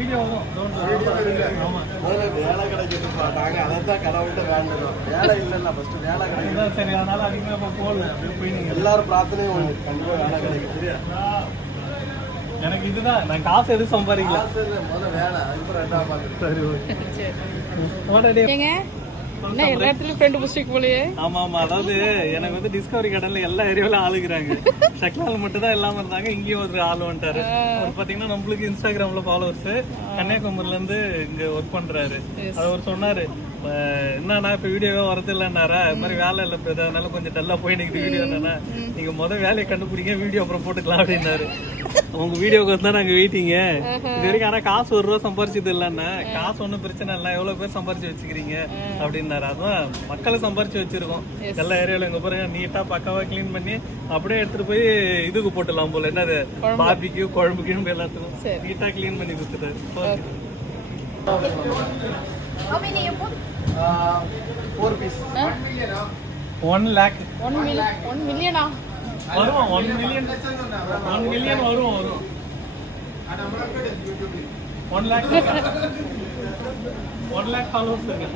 Video ஆமா வேலை கிடைக்குதுப்பா. நாங்க அதைத்தான் கடவுள்கிட்ட வேண்டணும். வேலை இல்லைல்ல, ஃபர்ஸ்ட் வேலை கிடைக்கும். சரி, அதனால அதிகமாக இப்போ போகல. அப்படியே போய் நீங்க எல்லாரும் பிரார்த்தனையும் உண்டு. கண்டிப்பா வேலை கிடைக்கும். சரியா? எனக்கு இதுதான், நான் காசு எதுவும் சம்பாதிக்கல. முதல்ல வேலை, அதுக்கப்புறம் ரெண்டாவது பார்க்குறேன். சரி, ஓகே. ஏங்க என்ன எல்லா இடத்துலயும் ஃப்ரெண்ட் புடிச்சிக்கு போலயே. ஆமா ஆமா, அதாவது எனக்கு வந்து டிஸ்கவரி கடன்ல எல்லா ஏரியாவிலும் ஆளுகிறாங்க. சக்லால் மட்டும் தான் இல்லாம இருந்தாங்க, இங்கேயும் ஒரு ஆள் வந்துட்டாரு. அவர் பாத்தீங்கன்னா நம்மளுக்கு இன்ஸ்டாகிராம்ல ஃபாலோவர்ஸ், கன்னியாகுமரில இருந்து இங்க ஒர்க் பண்றாரு. அது அவர் சொன்னாரு, என்னன்னா இப்ப வீடியோவே வரது இல்லைன்னாரா, இது மாதிரி வேலை இல்லை, அதனால கொஞ்சம் டல்லா போய் நிற்குது வீடியோ. என்னன்னா நீங்க வேலையை கண்டுபிடிங்க, வீடியோ அப்புறம் போட்டுக்கலாம் அப்படின்னாரு. உங்க வீடியோக்கு வந்து நாங்க வெயிட்டிங்க இது வரைக்கும். ஆனா காசு ₹1 சம்பாரிச்சது இல்லைன்னா, காசு ஒன்றும் பிரச்சனை இல்லை, எவ்வளவு பேர் சம்பாரிச்சு வச்சுக்கிறீங்க அப்படின்னாரு. அதுதான் மக்களை சம்பாரிச்சு வச்சிருக்கோம் எல்லா ஏரியாவிலும். எங்க பாருங்க நீட்டா பக்காவா கிளீன் பண்ணி அப்படியே எடுத்துட்டு போய் இதுக்கு போட்டுலாம் போல, என்னது பார்பிக்யூ குழம்புக்கு எல்லாத்துக்கும் நீட்டா கிளீன் பண்ணி கொடுத்துட்டாரு. 4 பீஸ். 1 lakh 1 மில்லியனா வரும். 1 million வரும். 1 lakh 1 lakh ஃபாலோவர்ஸ் இருக்கு.